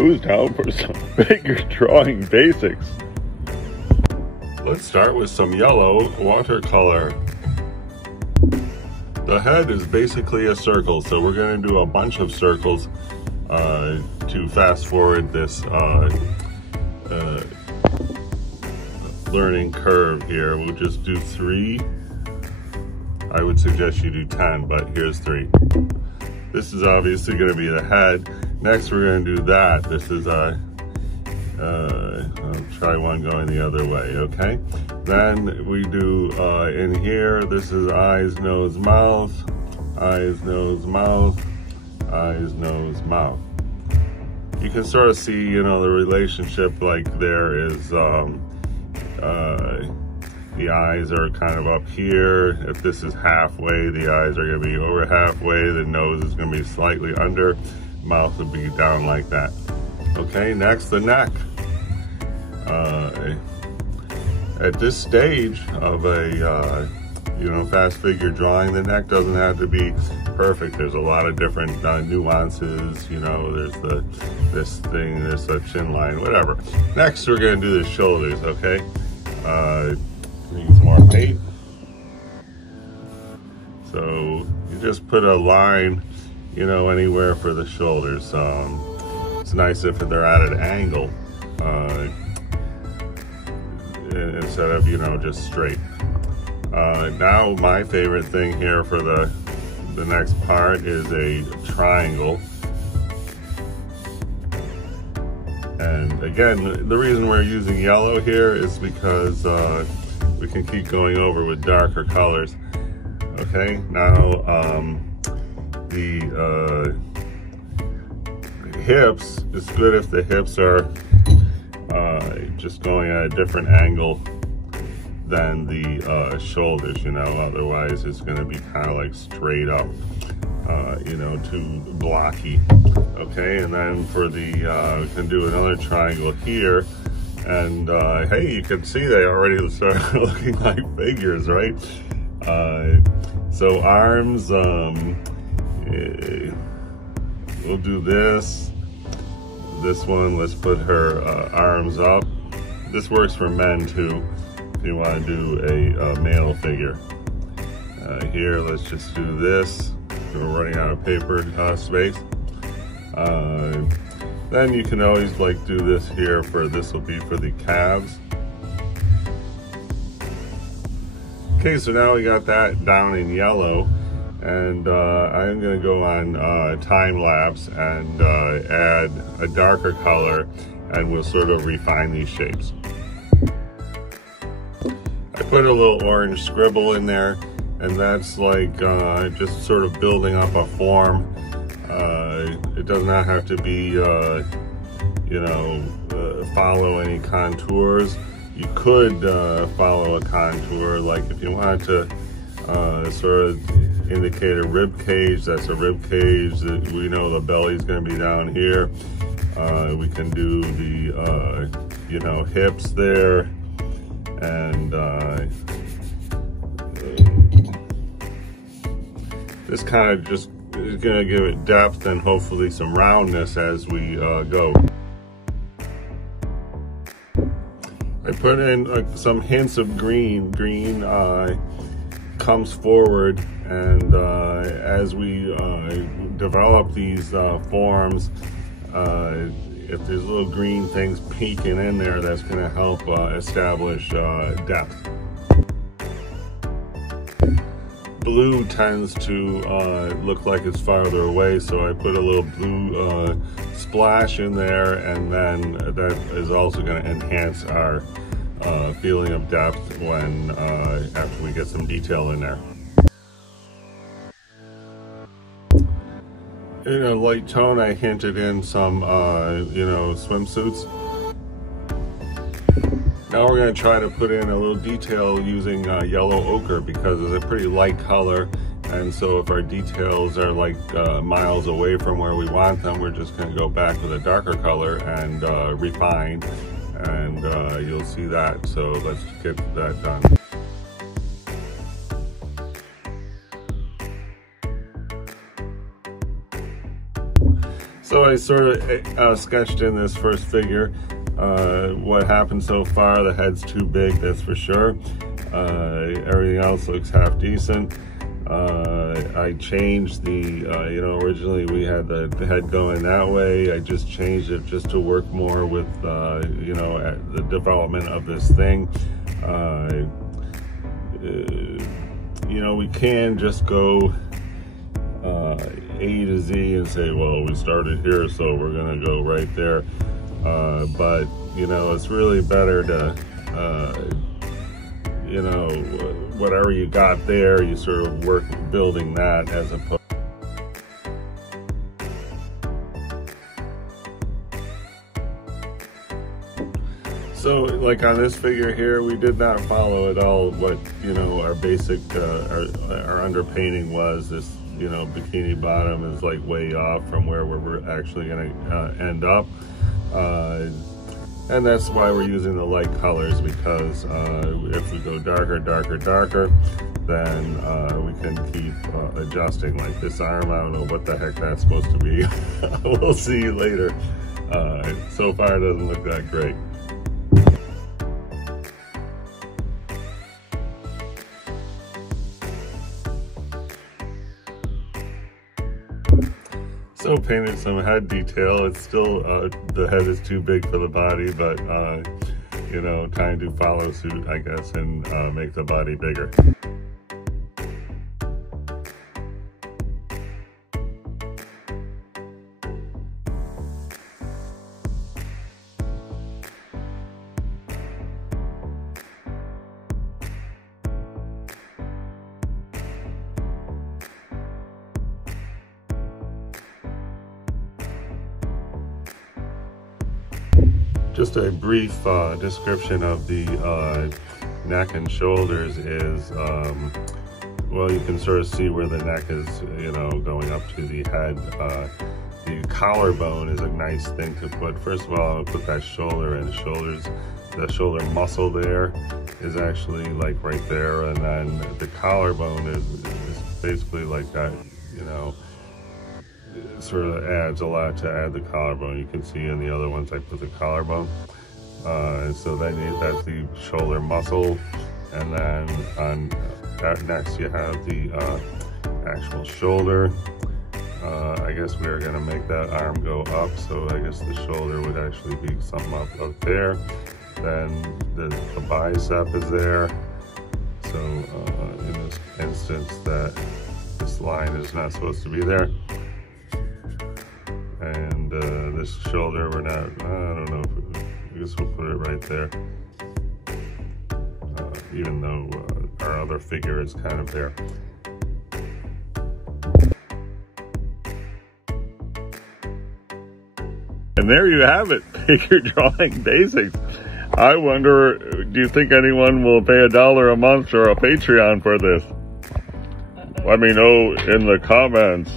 Who's down for some figure drawing basics? Let's start with some yellow watercolor. The head is basically a circle, so we're going to do a bunch of circles to fast forward this learning curve here. We'll just do 3. I would suggest you do 10, but here's 3. This is obviously going to be the head. Next, we're going to do that. This is I'll try one going the other way, okay? Then we do in here, this is eyes, nose, mouth, eyes, nose, mouth, eyes, nose, mouth. You can sort of see, you know, the relationship, like there is, the eyes are kind of up here. If this is halfway, the eyes are going to be over halfway. The nose is going to be slightly under. Mouth will be down like that. Okay, next, the neck. At this stage of a fast figure drawing, the neck doesn't have to be perfect. There's a lot of different nuances. You know, there's this thing, there's a chin line, whatever. Next, we're going to do the shoulders. Okay, need some more paint. So you just put a line, you know, anywhere for the shoulders. It's nice if they're at an angle instead of, you know, just straight. Now my favorite thing here for the next part is a triangle. And again, the reason we're using yellow here is because we can keep going over with darker colors. Okay, now the hips, it's good if the hips are just going at a different angle than the shoulders, you know, otherwise it's going to be kind of like straight up, you know, too blocky. Okay, and then for the, we can do another triangle here, and hey, you can see they already start looking like figures, right? So arms, we'll do this one, let's put her arms up. This works for men too, if you want to do a male figure. Here, let's just do this. We're running out of paper space. Then you can always like do this here for, this will be for the calves. Okay, so now we got that down in yellow, and I'm going to go on time lapse and add a darker color, and we'll sort of refine these shapes. I put a little orange scribble in there, and that's like just sort of building up a form. It does not have to be, you know, follow any contours. You could follow a contour, like if you wanted to sort of indicate a rib cage, that's a rib cage. We know the belly's going to be down here. We can do the, you know, hips there, and this kind of just is going to give it depth and hopefully some roundness as we go. I put in some hints of green. Green comes forward, and as we develop these forms, if there's little green things peeking in there, that's going to help establish depth. Blue tends to look like it's farther away, so I put a little blue splash in there, and then that is also going to enhance our feeling of depth when after we get some detail in there. In a light tone, I hinted in some you know, swimsuits. Now we're going to try to put in a little detail using yellow ochre, because it's a pretty light color, and so if our details are like miles away from where we want them, we're just going to go back with a darker color and refine, and you'll see that. So let's get that done. So So I sort of sketched in this first figure what happened so far. The head's too big, that's for sure. Everything else looks half decent. I changed the, originally we had the head going that way. I just changed it just to work more with, the development of this thing. We can just go A to Z and say, well, we started here, so we're gonna go right there. But it's really better to, whatever you got there, you sort of work building that as opposed. So, like on this figure here, we did not follow at all what, our basic, our underpainting was. This, bikini bottom is like way off from where we're actually going to end up. And that's why we're using the light colors, because if we go darker, then we can keep adjusting. Like this arm, I don't know what the heck that's supposed to be. We'll see later. So far it doesn't look that great. So painted some head detail. It's still, the head is too big for the body, but, time to follow suit, I guess, and make the body bigger. Just a brief description of the neck and shoulders is, well, you can sort of see where the neck is, going up to the head. The collarbone is a nice thing to put. First of all, I'll put that shoulder in. The shoulder muscle there is actually like right there, and then the collarbone is basically like that, It sort of adds a lot to add the collarbone. You can see in the other ones I put the collarbone. So then that's the shoulder muscle, and then on next you have the actual shoulder. I guess we are going to make that arm go up, so I guess the shoulder would actually be something up there. Then the bicep is there. So in this instance, that this line is not supposed to be there. And this shoulder, we're not, I don't know, I guess we'll put it right there. Even though our other figure is kind of there. And there you have it, figure drawing basics. I wonder, do you think anyone will pay $1 a month or a Patreon for this? Let me know in the comments.